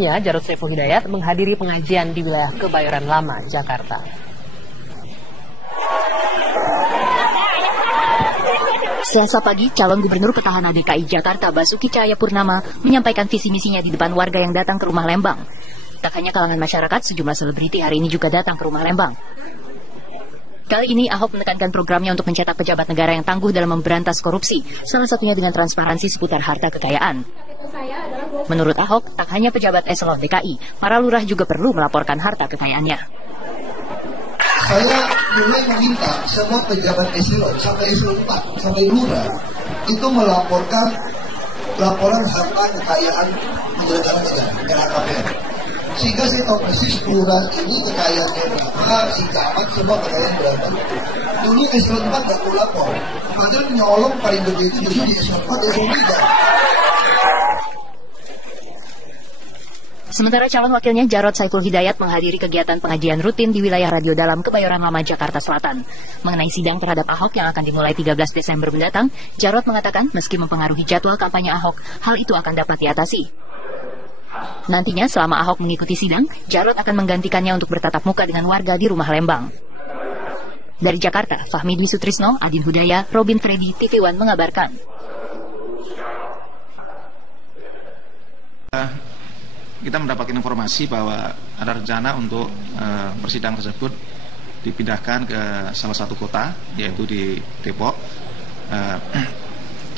Jarod Saiful Hidayat menghadiri pengajian di wilayah Kebayoran Lama, Jakarta. Selasa pagi, calon gubernur petahana DKI Jakarta Basuki Cahayapurnama menyampaikan visi misinya di depan warga yang datang ke rumah Lembang. Tak hanya kalangan masyarakat, sejumlah selebriti hari ini juga datang ke rumah Lembang. Kali ini Ahok menekankan programnya untuk mencetak pejabat negara yang tangguh dalam memberantas korupsi, salah satunya dengan transparansi seputar harta kekayaan. Menurut Ahok, tak hanya pejabat eselon DKI, para lurah juga perlu melaporkan harta kekayaannya. Saya mulai meminta semua pejabat eselon, sampai eselon 4, sampai lurah, itu melaporkan laporan harta kekayaan penyelenggara negara, LHKPN. Sehingga saya tahu persis lurah ini kekayaannya berapa, si camat semua kekayaan berapa. Dulu eselon 4 gak perlu lapor, padahal nyolong paling gede itu justru di eselon 4, eselon 3. Sementara calon wakilnya Jarod Saiful Hidayat menghadiri kegiatan pengajian rutin di wilayah Radio Dalam Kebayoran Lama, Jakarta Selatan. Mengenai sidang terhadap Ahok yang akan dimulai 13 Desember mendatang, Jarod mengatakan meski mempengaruhi jadwal kampanye Ahok, hal itu akan dapat diatasi. Nantinya selama Ahok mengikuti sidang, Jarod akan menggantikannya untuk bertatap muka dengan warga di rumah Lembang. Dari Jakarta, Fahmi Dwi Sutrisno, Adin Hudaya, Robin Freddy, TV One mengabarkan. Kita mendapatkan informasi bahwa ada rencana untuk persidangan tersebut dipindahkan ke salah satu kota, yaitu di Depok.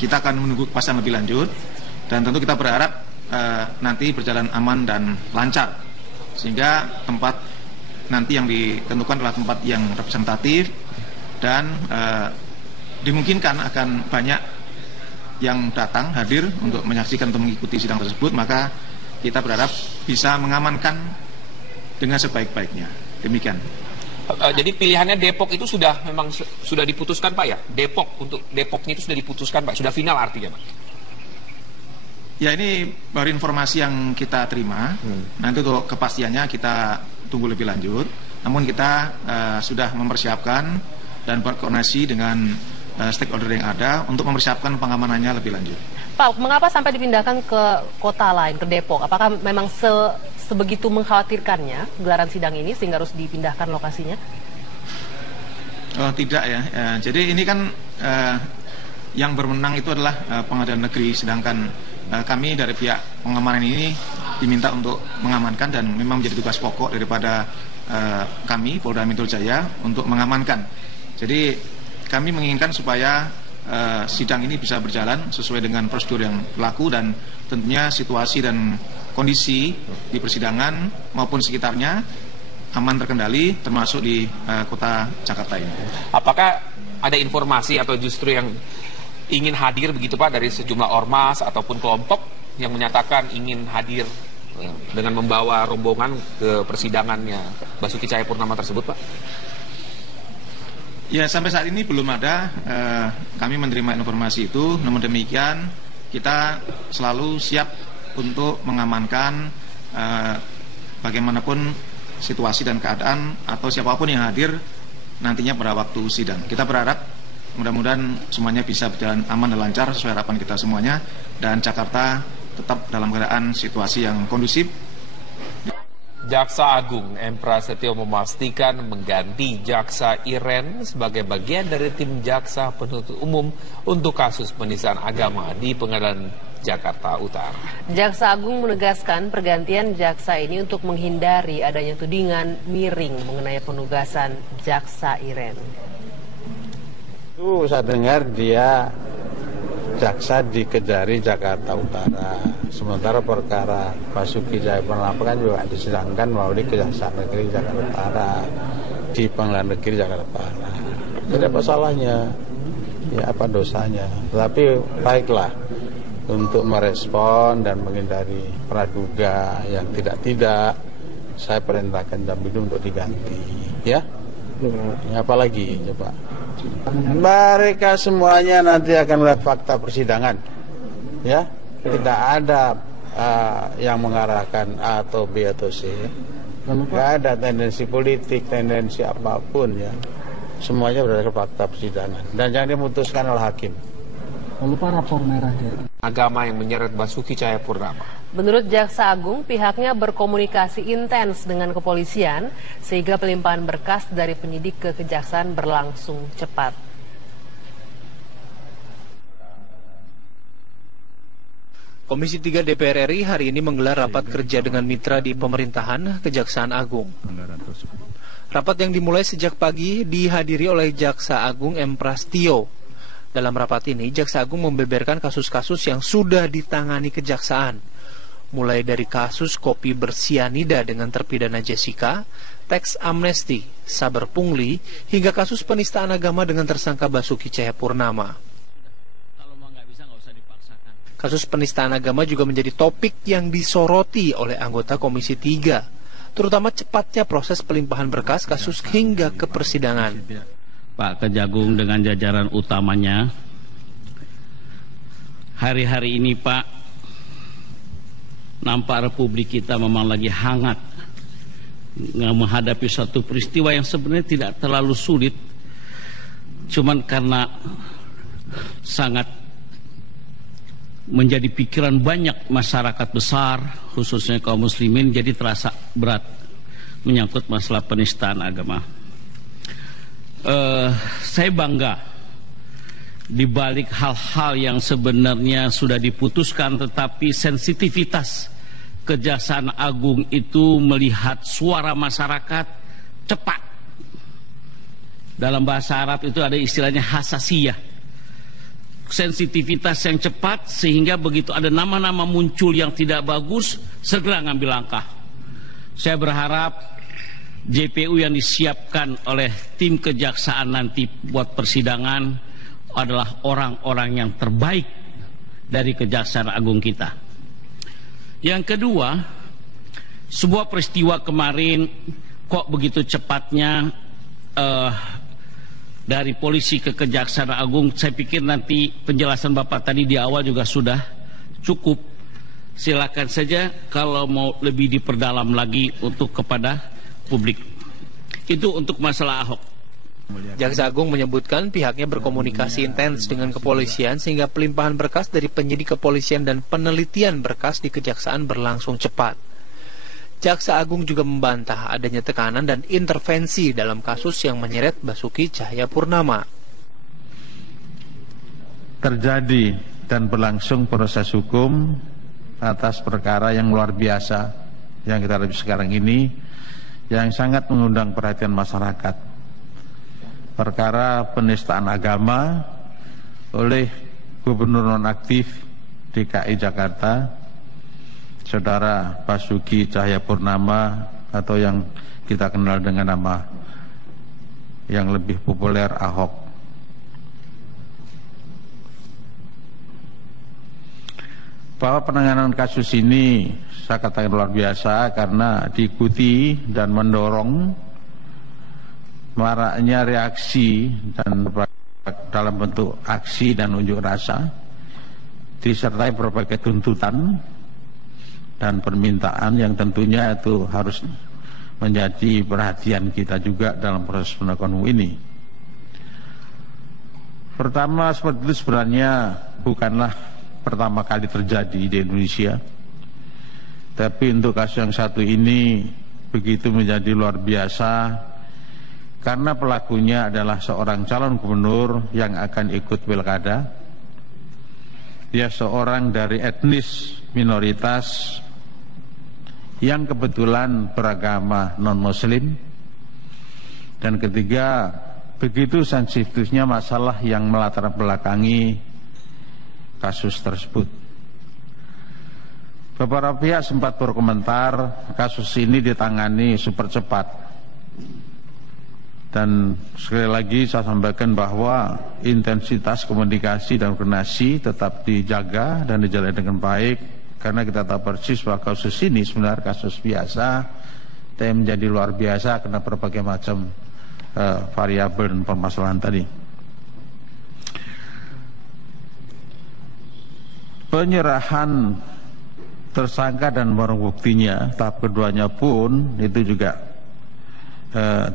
Kita akan menunggu kepastian lebih lanjut, dan tentu kita berharap nanti berjalan aman dan lancar, sehingga tempat nanti yang ditentukan adalah tempat yang representatif, dan dimungkinkan akan banyak yang datang hadir untuk menyaksikan atau mengikuti sidang tersebut. Maka kita berharap bisa mengamankan dengan sebaik-baiknya. Demikian. Jadi pilihannya Depok itu memang sudah diputuskan, Pak, ya? Untuk Depoknya itu sudah diputuskan, Pak? Sudah final artinya, Pak? Ya, ini baru informasi yang kita terima. Nanti untuk kepastiannya kita tunggu lebih lanjut. Namun kita sudah mempersiapkan dan berkoordinasi dengan stakeholder yang ada untuk mempersiapkan pengamanannya lebih lanjut. Pak, mengapa sampai dipindahkan ke kota lain, ke Depok? Apakah memang sebegitu mengkhawatirkannya gelaran sidang ini sehingga harus dipindahkan lokasinya? Oh, tidak ya. Jadi ini kan yang berwenang itu adalah pengadilan negeri, sedangkan kami dari pihak pengamanan ini diminta untuk mengamankan, dan memang menjadi tugas pokok daripada kami Polda Metro Jaya untuk mengamankan. Jadi kami menginginkan supaya sidang ini bisa berjalan sesuai dengan prosedur yang berlaku, dan tentunya situasi dan kondisi di persidangan maupun sekitarnya aman terkendali, termasuk di kota Jakarta ini. Apakah ada informasi atau justru yang ingin hadir begitu, Pak, dari sejumlah ormas ataupun kelompok yang menyatakan ingin hadir dengan membawa rombongan ke persidangannya Basuki Cahayapurnama tersebut, Pak? Ya, sampai saat ini belum ada kami menerima informasi itu. Namun demikian kita selalu siap untuk mengamankan bagaimanapun situasi dan keadaan atau siapapun yang hadir nantinya pada waktu sidang. Kita berharap mudah-mudahan semuanya bisa berjalan aman dan lancar sesuai harapan kita semuanya, dan Jakarta tetap dalam keadaan situasi yang kondusif. Jaksa Agung M. Prasetyo memastikan mengganti Jaksa Iren sebagai bagian dari tim Jaksa Penuntut Umum untuk kasus penistaan agama di Pengadilan Jakarta Utara. Jaksa Agung menegaskan pergantian jaksa ini untuk menghindari adanya tudingan miring mengenai penugasan Jaksa Iren. Itu saya dengar dia jaksa dikejari Jakarta Utara, sementara perkara Basuki Cahayapurnama kan juga disidangkan melalui Kejaksaan Negeri Jakarta Utara di Pengadilan Negeri Jakarta Utara. Tidak apa salahnya, ya apa dosanya. Tapi baiklah untuk merespon dan menghindari praduga yang tidak, saya perintahkan Jambidu untuk diganti, ya. Apalagi coba. Mereka semuanya nanti akan melihat fakta persidangan, ya. Tidak ada yang mengarahkan A atau B atau C. Tidak ada tendensi politik, tendensi apapun, ya. Semuanya berdasarkan fakta persidangan dan yang dimutuskan oleh hakim. Lalu Pak, rapor merah dari agama yang menyeret Basuki Cahayapurnama Menurut Jaksa Agung, pihaknya berkomunikasi intens dengan kepolisian sehingga pelimpahan berkas dari penyidik ke kejaksaan berlangsung cepat. Komisi 3 DPR RI hari ini menggelar rapat kerja dengan mitra di pemerintahan Kejaksaan Agung. Rapat yang dimulai sejak pagi dihadiri oleh Jaksa Agung M. Prastio. Dalam rapat ini, Jaksa Agung membeberkan kasus-kasus yang sudah ditangani Kejaksaan. Mulai dari kasus kopi bersianida dengan terpidana Jessica, teks amnesti, saber pungli, hingga kasus penistaan agama dengan tersangka Basuki Cahayapurnama. Kasus penistaan agama juga menjadi topik yang disoroti oleh anggota Komisi 3, terutama cepatnya proses pelimpahan berkas kasus hingga ke persidangan. Pak Kejagung dengan jajaran utamanya, hari-hari ini Pak, nampak Republik kita memang lagi hangat menghadapi suatu peristiwa yang sebenarnya tidak terlalu sulit, cuman karena sangat menjadi pikiran banyak masyarakat besar, khususnya kaum muslimin, jadi terasa berat menyangkut masalah penistaan agama. Saya bangga di balik hal-hal yang sebenarnya sudah diputuskan, tetapi sensitivitas Kejaksaan Agung itu melihat suara masyarakat cepat. Dalam bahasa Arab itu ada istilahnya hasasiyah. Sensitivitas yang cepat sehingga begitu ada nama-nama muncul yang tidak bagus, segera ngambil langkah. Saya berharap JPU yang disiapkan oleh tim kejaksaan nanti buat persidangan adalah orang-orang yang terbaik dari Kejaksaan Agung kita. Yang kedua, sebuah peristiwa kemarin kok begitu cepatnya dari polisi ke Kejaksaan Agung. Saya pikir nanti penjelasan Bapak tadi di awal juga sudah cukup. Silakan saja kalau mau lebih diperdalam lagi untuk kepada publik. Itu untuk masalah Ahok. Jaksa Agung menyebutkan pihaknya berkomunikasi intens dengan kepolisian sehingga pelimpahan berkas dari penyidik kepolisian dan penelitian berkas di kejaksaan berlangsung cepat. Jaksa Agung juga membantah adanya tekanan dan intervensi dalam kasus yang menyeret Basuki Cahayapurnama. Terjadi dan berlangsung proses hukum atas perkara yang luar biasa yang kita hadapi sekarang ini, yang sangat mengundang perhatian masyarakat. Perkara penistaan agama oleh Gubernur nonaktif DKI Jakarta, Saudara Basuki Cahayapurnama, atau yang kita kenal dengan nama yang lebih populer Ahok. Bahwa penanganan kasus ini saya katakan luar biasa karena diikuti dan mendorong maraknya reaksi dan dalam bentuk aksi dan unjuk rasa, disertai berbagai tuntutan dan permintaan yang tentunya itu harus menjadi perhatian kita juga dalam proses penegakan hukum ini. Pertama, seperti itu sebenarnya bukanlah pertama kali terjadi di Indonesia, tapi untuk kasus yang satu ini begitu menjadi luar biasa karena pelakunya adalah seorang calon gubernur yang akan ikut pilkada. Dia seorang dari etnis minoritas yang kebetulan beragama non-muslim. Dan ketiga, begitu sensitifnya masalah yang melatar belakangi kasus tersebut. Beberapa pihak sempat berkomentar kasus ini ditangani super cepat. Dan sekali lagi saya sampaikan bahwa intensitas komunikasi dan koordinasi tetap dijaga dan dijalani dengan baik, karena kita tahu persis bahwa kasus ini sebenarnya kasus biasa, tapi menjadi luar biasa karena berbagai macam variabel dan permasalahan tadi. Penyerahan tersangka dan barang buktinya tahap keduanya pun itu juga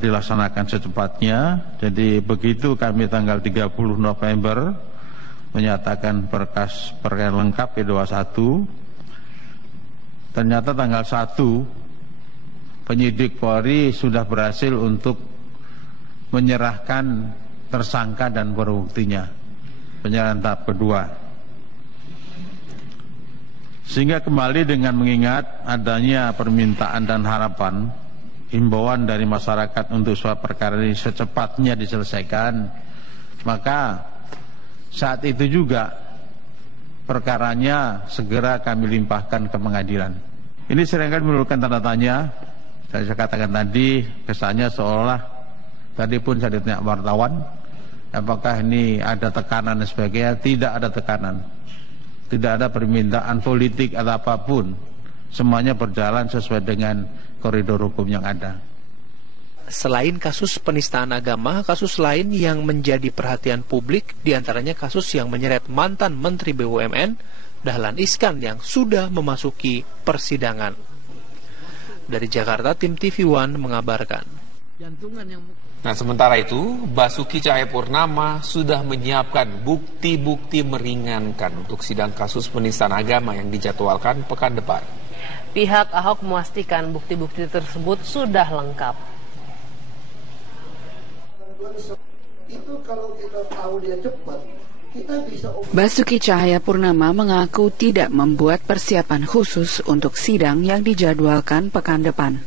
dilaksanakan secepatnya. Jadi begitu kami tanggal 30 November menyatakan berkas perkara lengkap P21, ternyata tanggal 1 penyidik Polri sudah berhasil untuk menyerahkan tersangka dan barang buktinya, penyerahan tahap kedua. Sehingga kembali dengan mengingat adanya permintaan dan harapan, himbauan dari masyarakat untuk suatu perkara ini secepatnya diselesaikan, maka saat itu juga perkaranya segera kami limpahkan ke pengadilan. Ini seringkali menimbulkan tanda tanya. Saya katakan tadi, kesannya seolah tadi pun saya ditanya wartawan, apakah ini ada tekanan dan sebagainya. Tidak ada tekanan, tidak ada permintaan politik atau apapun. Semuanya berjalan sesuai dengan koridor hukum yang ada. Selain kasus penistaan agama, kasus lain yang menjadi perhatian publik diantaranya kasus yang menyeret mantan Menteri BUMN Dahlan Iskan yang sudah memasuki persidangan. Dari Jakarta, tim TV One mengabarkan. Nah, sementara itu, Basuki Cahayapurnama sudah menyiapkan bukti-bukti meringankan untuk sidang kasus penistaan agama yang dijadwalkan pekan depan. Pihak Ahok memastikan bukti-bukti tersebut sudah lengkap. Itu kalau kita tahu dia cepat, kita bisa. Basuki Cahayapurnama mengaku tidak membuat persiapan khusus untuk sidang yang dijadwalkan pekan depan.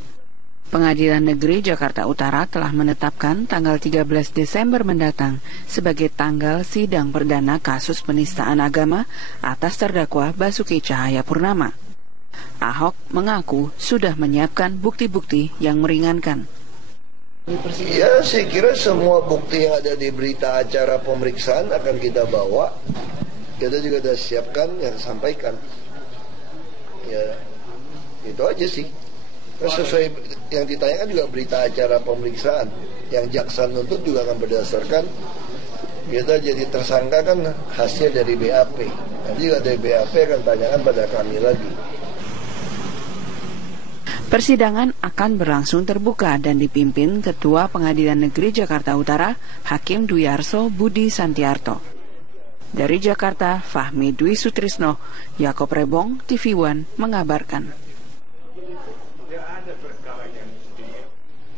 Pengadilan Negeri Jakarta Utara telah menetapkan tanggal 13 Desember mendatang sebagai tanggal sidang perdana kasus penistaan agama atas terdakwa Basuki Cahayapurnama. Ahok mengaku sudah menyiapkan bukti-bukti yang meringankan. Ya, saya kira semua bukti yang ada di berita acara pemeriksaan akan kita bawa. Kita juga sudah siapkan yang sampaikan. Ya, itu aja sih. Sesuai yang ditanyakan juga berita acara pemeriksaan. Yang jaksa nuntut juga akan berdasarkan kita jadi tersangka kan hasil dari BAP. Nanti juga dari BAP akan tanyakan pada kami lagi. Persidangan akan berlangsung terbuka dan dipimpin Ketua Pengadilan Negeri Jakarta Utara, Hakim Dwi Arso Budi Santiarto. Dari Jakarta, Fahmi Dwi Sutrisno, Yakob Rebong, TV One mengabarkan.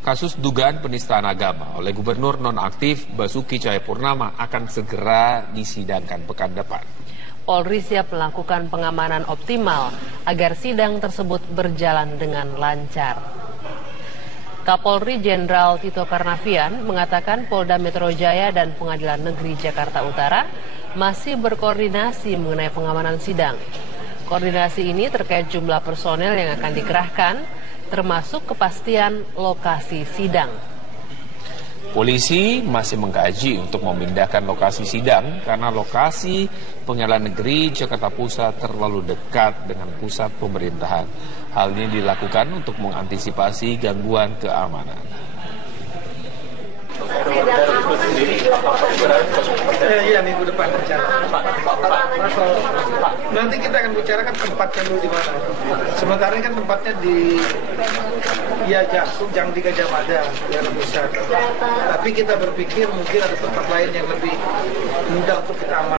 Kasus dugaan penistaan agama oleh Gubernur nonaktif Basuki Cahayapurnama akan segera disidangkan pekan depan. Polri siap melakukan pengamanan optimal agar sidang tersebut berjalan dengan lancar. Kapolri Jenderal Tito Karnavian mengatakan Polda Metro Jaya dan Pengadilan Negeri Jakarta Utara masih berkoordinasi mengenai pengamanan sidang. Koordinasi ini terkait jumlah personel yang akan dikerahkan, termasuk kepastian lokasi sidang. Polisi masih mengkaji untuk memindahkan lokasi sidang karena lokasi Pengadilan Negeri Jakarta Pusat terlalu dekat dengan pusat pemerintahan. Hal ini dilakukan untuk mengantisipasi gangguan keamanan. Iya, minggu depan nanti kita akan bicarakan tempatnya dulu di mana. Sementara ini kan tempatnya di Jang di Gajah Mada yang besar. Tapi kita berpikir mungkin ada tempat lain yang lebih mudah untuk kita amankan.